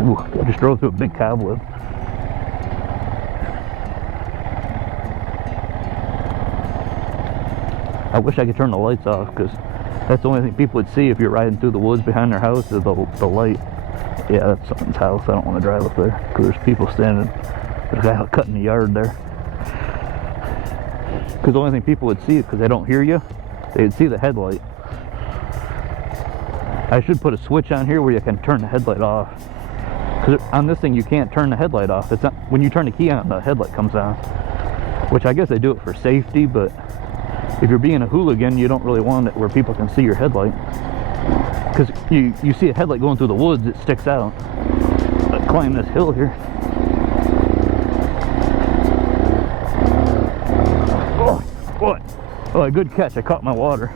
Ooh, I just drove through a big cobweb. I wish I could turn the lights off, because that's the only thing people would see if you're riding through the woods behind their house is the light. Yeah, that's someone's house. I don't want to drive up there because there's people standing. There's a guy out cutting the yard there. Because the only thing people would see, because they don't hear you, they'd see the headlight. I should put a switch on here where you can turn the headlight off. Because on this thing you can't turn the headlight off. It's not, when you turn the key on, the headlight comes on. Which I guess they do it for safety, but if you're being a hooligan, you don't really want it where people can see your headlight. Because you see a headlight going through the woods, it sticks out. Let's climb this hill here. Oh, what? Oh, a good catch. I caught my water.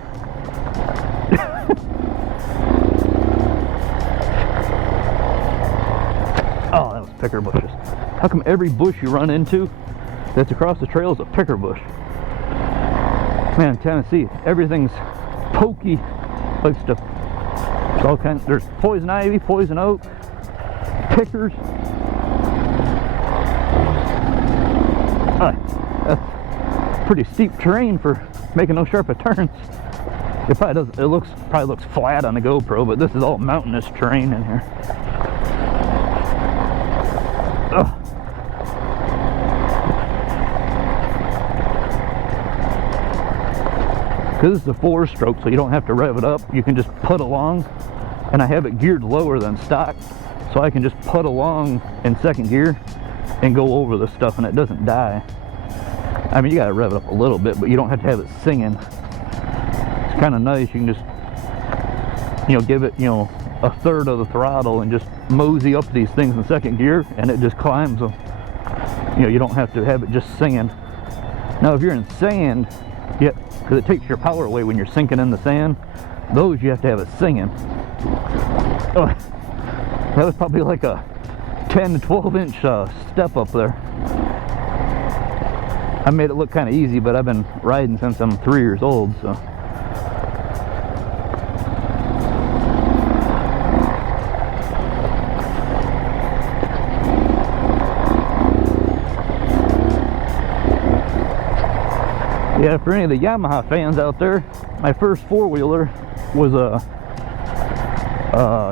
Oh, that was picker bushes. How come every bush you run into that's across the trail is a picker bush? Man, Tennessee, everything's pokey, like stuff. It's all kinds. There's poison ivy, poison oak, pickers. That's pretty steep terrain for making those sharp of turns. It probably does. It probably looks flat on the GoPro, but this is all mountainous terrain in here. Ugh. Because this is a 4-stroke, so you don't have to rev it up. You can just put along, and I have it geared lower than stock, so I can just put along in second gear and go over the stuff, and it doesn't die. I mean, you gotta rev it up a little bit, but you don't have to have it singing. It's kind of nice. You can just, give it, a third of the throttle and just mosey up these things in second gear, and it just climbs them. You don't have to have it just singing. Now, if you're in sand, because it takes your power away when you're sinking in the sand, those you have to have it singing. Oh, that was probably like a 10 to 12 inch step up there. I made it look kind of easy, but I've been riding since I'm 3 years old, so. Yeah, for any of the Yamaha fans out there, my first 4-wheeler was a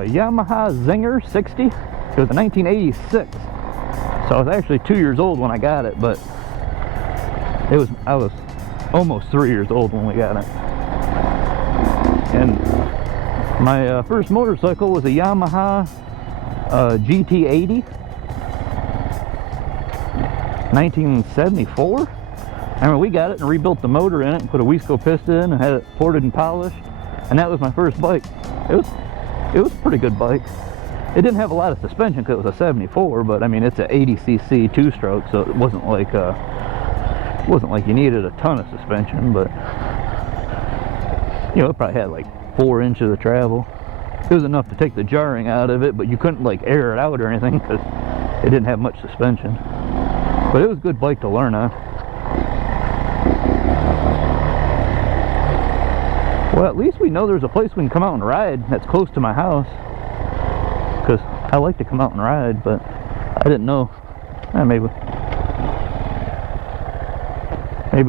Yamaha Zinger 60. It was a 1986. So I was actually 2 years old when I got it, but I was almost 3 years old when we got it. And my first motorcycle was a Yamaha GT80, 1974. I mean, we got it and rebuilt the motor in it and put a Weisco piston and had it ported and polished, and that was my first bike. It was a pretty good bike. It didn't have a lot of suspension because it was a 74, but I mean, it's an 80cc 2-stroke, so it wasn't like you needed a ton of suspension, but it probably had like 4 inches of travel. It was enough to take the jarring out of it, but you couldn't like air it out or anything because it didn't have much suspension. But it was a good bike to learn on. Well, at least we know there's a place we can come out and ride that's close to my house, because I like to come out and ride, but I didn't know. Maybe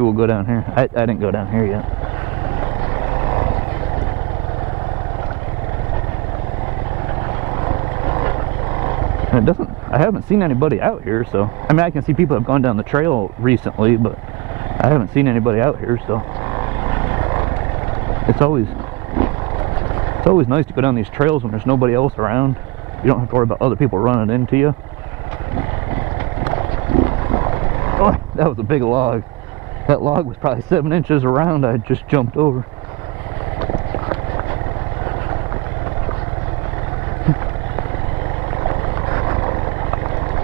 we'll go down here. I didn't go down here yet. And I haven't seen anybody out here, so I mean, I can see people have gone down the trail recently, but I haven't seen anybody out here, so it's always nice to go down these trails when there's nobody else around. You don't have to worry about other people running into you. Oh, that was a big log. That log was probably 7 inches around. I just jumped over.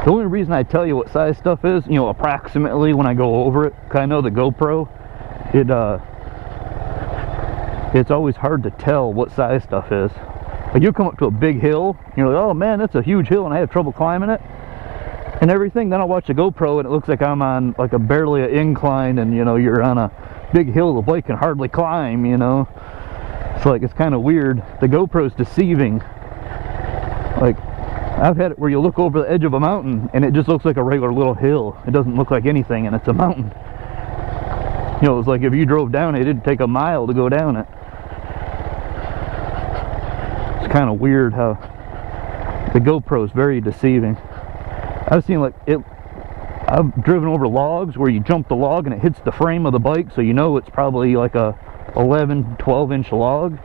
The only reason I tell you what size stuff is, approximately when I go over it, because I know the GoPro, it's always hard to tell what size stuff is. Like, you come up to a big hill, and you're like, oh man, that's a huge hill, and I have trouble climbing it and everything. Then I'll watch the GoPro and it looks like I'm on like a barely an incline, and you're on a big hill the bike can hardly climb. It's like, it's kind of weird. The GoPro's deceiving. Like, I've had it where you look over the edge of a mountain and it just looks like a regular little hill. It doesn't look like anything, and it's a mountain. You know, it's like if you drove down it, it'd take a mile to go down it. It's kind of weird how the GoPro is very deceiving. I've seen like it. I've driven over logs where you jump the log and it hits the frame of the bike, so you know it's probably like a 11-12 inch log.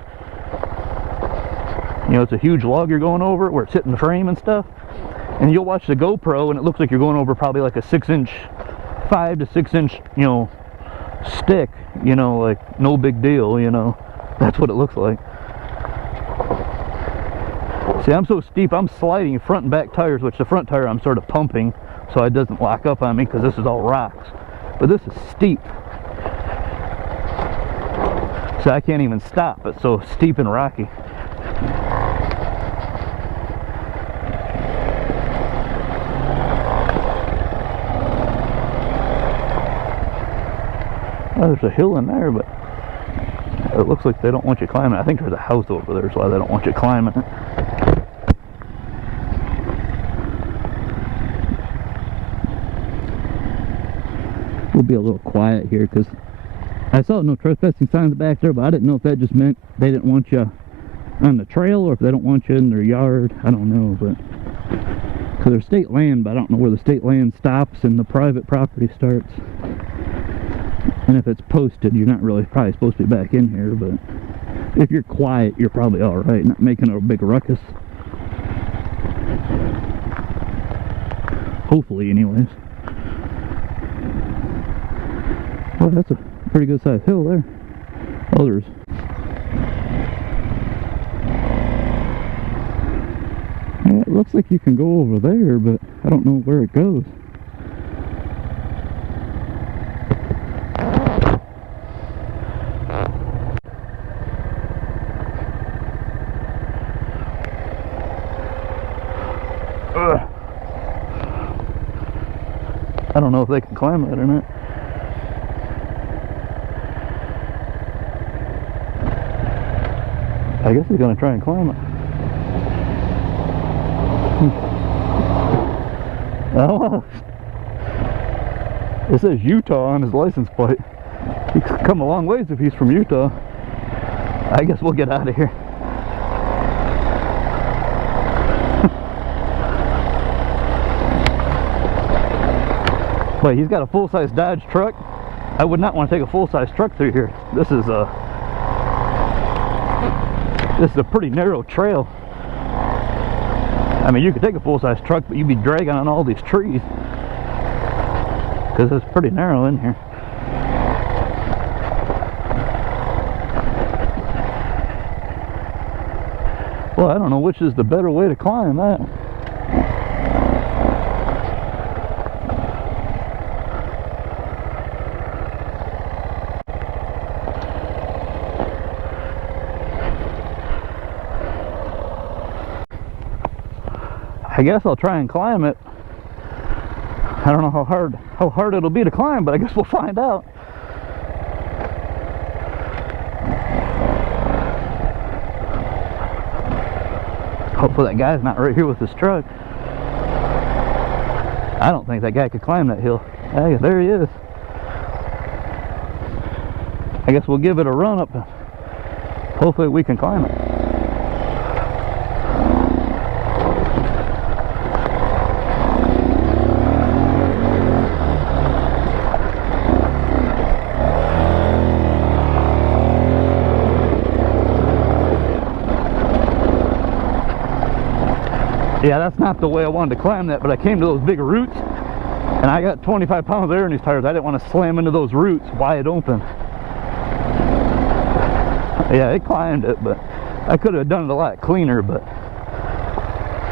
You know, it's a huge log you're going over where it's hitting the frame and stuff. And you'll watch the GoPro and it looks like you're going over probably like a 5 to 6 inch, you know, stick. You know, like no big deal, you know. That's what it looks like. See, I'm so steep, I'm sliding front and back tires, which the front tire I'm sort of pumping so it doesn't lock up on me because this is all rocks. But this is steep. So I can't even stop. It's so steep and rocky. Oh, there's a hill in there, but it looks like they don't want you climbing. I think there's a house over there, so why they don't want you climbing it. We'll be a little quiet here because I saw no trespassing signs back there, but I didn't know if that just meant they didn't want you on the trail or if they don't want you in their yard. I don't know, but because there's state land, but I don't know where the state land stops and the private property starts. And if it's posted, you're not really probably supposed to be back in here, but if you're quiet, you're probably all right, not making a big ruckus. Hopefully, anyways. Well, that's a pretty good sized hill there. Oh, there's... Yeah, it looks like you can go over there, but I don't know where it goes. I don't know if they can climb that or not. I guess he's going to try and climb it. Oh, it says Utah on his license plate. He's come a long ways if he's from Utah. I guess we'll get out of here. But he's got a full-size Dodge truck. I would not want to take a full-size truck through here. This is a pretty narrow trail. I mean, you could take a full-size truck, but you'd be dragging on all these trees because it's pretty narrow in here. Well, I don't know which is the better way to climb that. I guess I'll try and climb it. I don't know how hard it'll be to climb, but I guess we'll find out. Hopefully that guy's not right here with his truck. I don't think that guy could climb that hill. Hey, there he is. I guess we'll give it a run up. Hopefully we can climb it. Yeah, that's not the way I wanted to climb that, but I came to those big roots, and I got 25 pounds of air in these tires. I didn't want to slam into those roots wide open. Yeah, it climbed it, but I could have done it a lot cleaner, but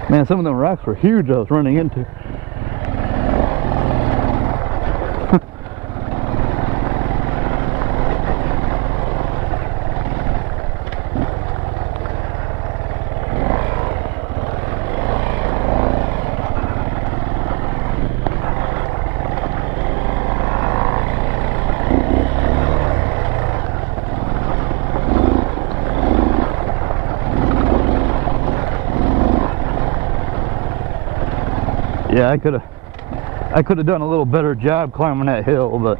man, some of them rocks were huge I was running into. Yeah, I could have done a little better job climbing that hill, but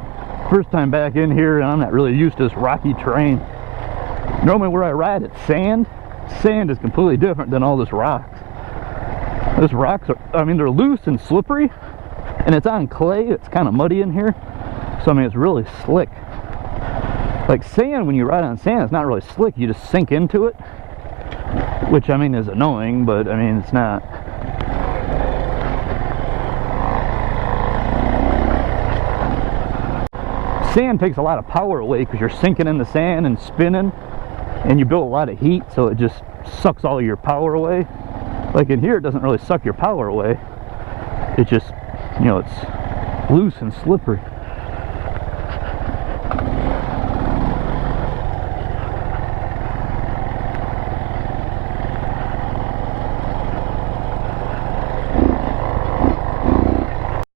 first time back in here and I'm not really used to this rocky terrain. Normally where I ride it's sand. Sand is completely different than all this rocks. This rocks are, I mean, they're loose and slippery, and it's on clay. It's kind of muddy in here, so I mean it's really slick. Like sand, when you ride on sand, it's not really slick. You just sink into it, which I mean is annoying, but I mean it's not. Sand takes a lot of power away because you're sinking in the sand and spinning, and you build a lot of heat, so it just sucks all your power away. Like in here, it doesn't really suck your power away. It just, you know, it's loose and slippery.